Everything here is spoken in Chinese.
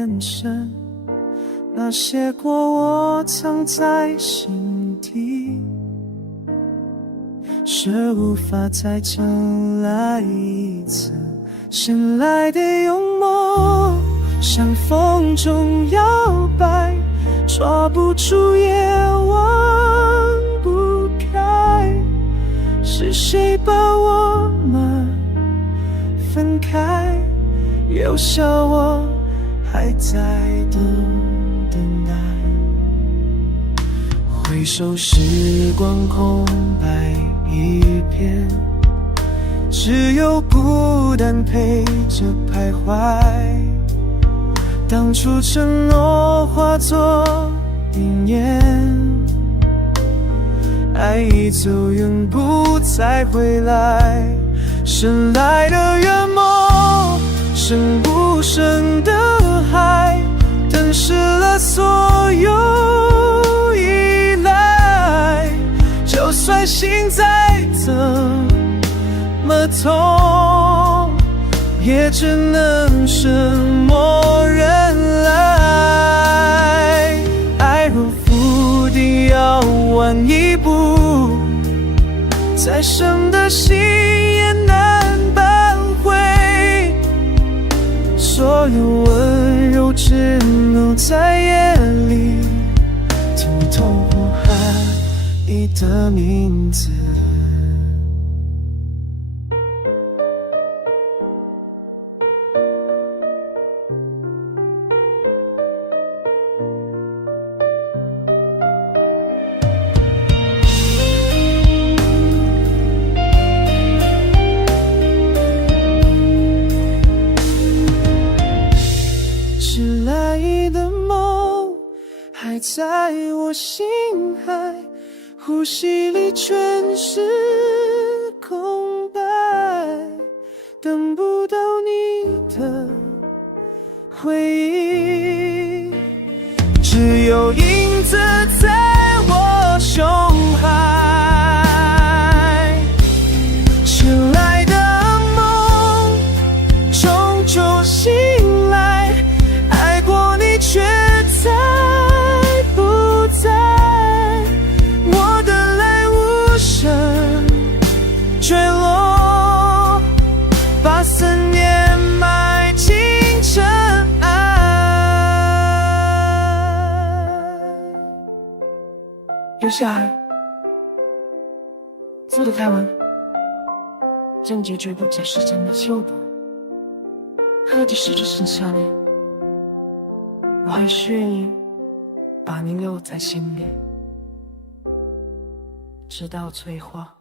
眼神，那些过我藏在心底，是无法再将来一次醒来的幽默，像风中摇摆，抓不住也忘不开。是谁把我们分开，留下我还在等待。回首时光空白一片，只有孤单陪着徘徊。当初承诺化作云烟，爱已走远不再回来。深来的远梦，深不深的海，吞噬了所有依赖。就算心再怎么痛，也只能沉默忍耐。爱如浮堤，要晚一步，再深的心也难挽回。所有温柔只能在夜里偷偷呼喊你的名字。迟来的梦还在我心海，呼吸里全是空白，等不到你的回忆，只有影子在我胸海。迟来的梦终究醒来，爱过你却再不在。我的泪无声坠落，把思念埋进尘埃。留下爱，速度开文，症结绝不解时间的秀逗，何其是只剩下你，我还是愿意把你留在心里，直到催化。